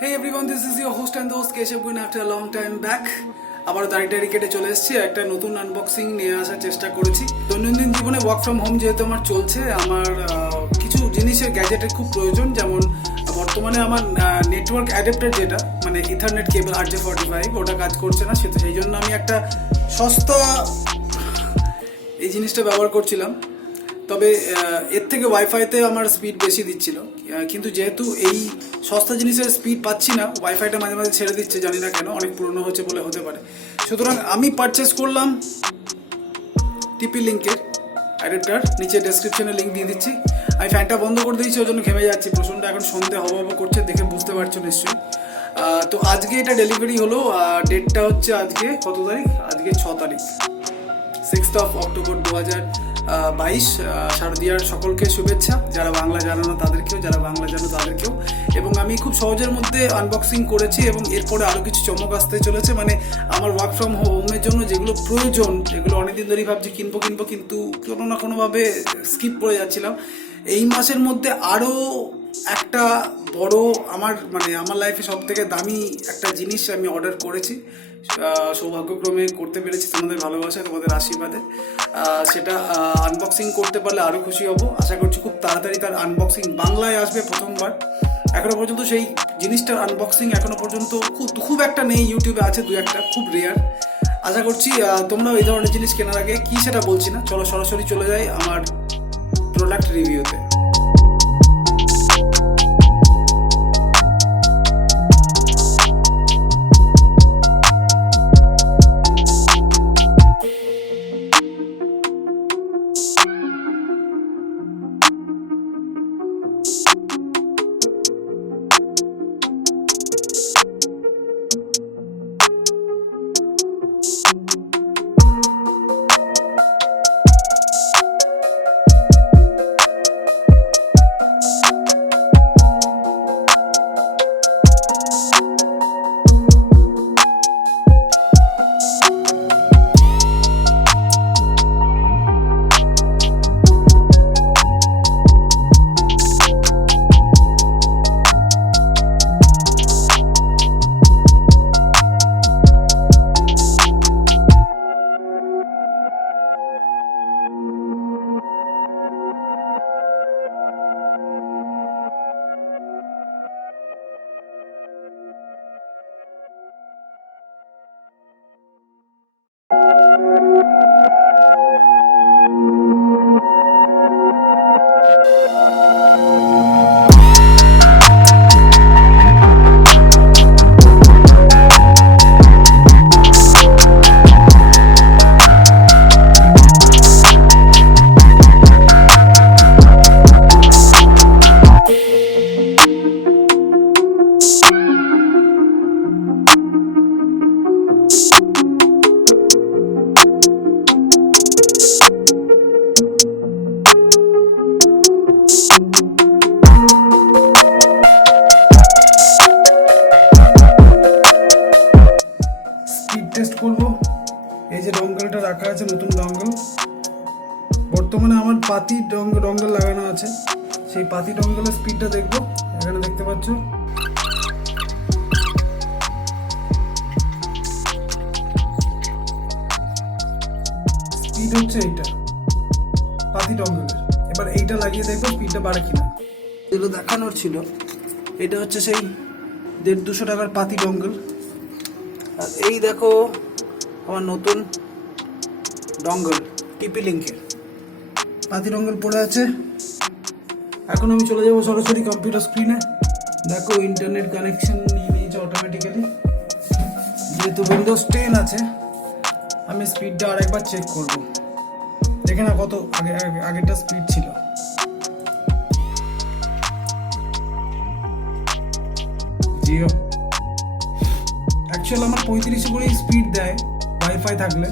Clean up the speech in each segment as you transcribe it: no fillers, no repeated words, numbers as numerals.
Hey everyone, this is your host and host keshab Guin after a long time back. আবার দাড়ি কেটে চলে এসেছি, একটা নতুন আনবক্সিং নিয়ে আসার চেষ্টা করেছি। দৈনন্দিন জীবনে ওয়ার্ক ফ্রম হোম যেহেতু আমার চলছে, আমার কিছু জিনিসের গ্যাজেটের খুব প্রয়োজন। যেমন বর্তমানে আমার নেটওয়ার্ক অ্যাডাপ্টার যেটা মানে ইথারনেট কেবল RJ45 ওটা কাজ করছে না, সেটা সেই জন্য আমি একটা সস্তা এই জিনিসটা ব্যবহার করছিলাম। তবে এর থেকে ওয়াইফাইতে আমার স্পিড বেশি দিচ্ছিল, কিন্তু যেহেতু এই সস্তা জিনিসের স্পিড পাচ্ছি না, ওয়াইফাইটা মাঝে মাঝে ছেড়ে দিচ্ছে, জানি না কেন, অনেক পুরনো হচ্ছে বলে হতে পারে। সুতরাং আমি পারচেস করলাম টিপি লিঙ্কের অ্যাডাপ্টার, নিচে ডেসক্রিপশনে লিঙ্ক দিয়ে দিচ্ছি। আমি ফ্যানটা বন্ধ করে দিয়েছি, ওই জন্য ঘেমে যাচ্ছি প্রচণ্ড, এখন সন্ধে হব করছে, দেখে বুঝতে পারছো নিশ্চয়ই। তো আজকে এটা ডেলিভারি হলো, ডেটটা হচ্ছে আজকে কত তারিখ, আজকে 6 তারিখ, 6th of October 2022। শারদীয়ার সকলকে শুভেচ্ছা, যারা বাংলা জানো না তাদেরকেও, যারা বাংলা জানো তাদেরকেও। এবং আমি খুব সহজের মধ্যে আনবক্সিং করেছি এবং এরপরে আরও কিছু চমক আসতে চলেছে। মানে আমার ওয়ার্ক ফ্রম হোমের জন্য যেগুলো প্রয়োজন, যেগুলো অনেকদিন ধরেই ভাবছি কিনবো কিন্তু কোনো না কোনোভাবে স্কিপ করে যাচ্ছিলাম, এই মাসের মধ্যে আরও একটা বড় আমার লাইফে সব থেকে দামি একটা জিনিস আমি অর্ডার করেছি। সৌভাগ্যক্রমে করতে পেরেছি তোমাদের ভালোবাসা, তোমাদের আশীর্বাদে। সেটা আনবক্সিং করতে পারলে আরও খুশি হব। আশা করছি খুব তাড়াতাড়ি তার আনবক্সিং বাংলায় আসবে প্রথমবার। এখনো পর্যন্ত সেই জিনিসটার আনবক্সিং এখনো পর্যন্ত খুব একটা নেই, ইউটিউবে আছে 2-1টা, খুব রেয়ার। আশা করছি তোমরাও এই ধরনের জিনিস কেনার আগে কী সেটা বলছি না, চলো সরাসরি চলে যাই আমার প্রোডাক্ট রিভিউতে। টেস্ট করব। এই যে ডঙ্গলটা রাখা আছে, নতুন ডঙ্গল, বর্তমানে আমার পাতি ডঙ্গল লাগানো আছে, সেই পাতি ডঙ্গলের স্পিডটা দেখবো। এখানে দেখতে পাচ্ছ স্পিড হচ্ছে এইটা পাতি ডঙ্গলের। এবার এইটা লাগিয়ে দেখবো স্পিডটা বাড়ে কিনা। যেগুলো দেখানোর ছিল, এটা হচ্ছে সেই 150-200 টাকার পাতি ডঙ্গল। আর এই দেখো আমার নতুন ডঙ্গল, টিপি লিঙ্কের পাতি ডঙ্গল পড়ে আছে। এখন আমি চলে যাবো সরাসরি কম্পিউটার স্ক্রিনে। দেখো ইন্টারনেট কানেকশন নিয়ে নিয়েছে অটোমেটিক্যালি, যেহেতু উইন্ডোজ 10 আছে। আমি স্পিডটা আরেকবার চেক করব, দেখে না কত আগেরটা স্পিড ছিল। জিও অ্যাকচুয়াল আমার 35 করেই স্পিড দেয় ওয়াইফাই থাকলে,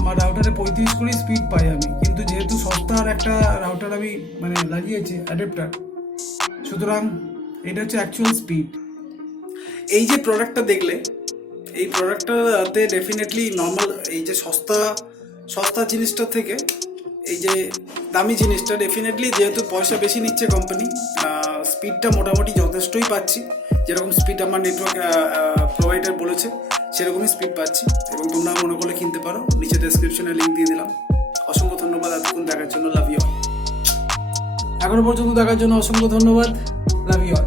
আমার রাউটারে 35 করেই স্পিড পাই আমি। কিন্তু যেহেতু সস্তার একটা রাউটার আমি লাগিয়েছি অ্যাডাপ্টার, সুতরাং এটা হচ্ছে অ্যাকচুয়াল স্পিড। এই যে প্রোডাক্টটা দেখলে, এই প্রোডাক্টটাতে ডেফিনেটলি নর্মাল এই যে সস্তা জিনিসটা থেকে এই যে দামি জিনিসটা ডেফিনেটলি, যেহেতু পয়সা বেশি নিচ্ছে কোম্পানি, স্পিডটা মোটামুটি যথেষ্টই পাচ্ছি, যেরকম স্পিড আমার নেটওয়ার্ক প্রোভাইডার বলেছে সেরকমই স্পিড পাচ্ছি। এবং তোমরা মনে করলে কিনতে পারো, নিচে ডেসক্রিপশনে লিঙ্ক দিয়ে দিলাম। অসংখ্য ধন্যবাদ এতক্ষণ দেখার জন্য, লাভ ইউ অল। এখনো পর্যন্ত দেখার জন্য অসংখ্য ধন্যবাদ, লাভ ইউ অল।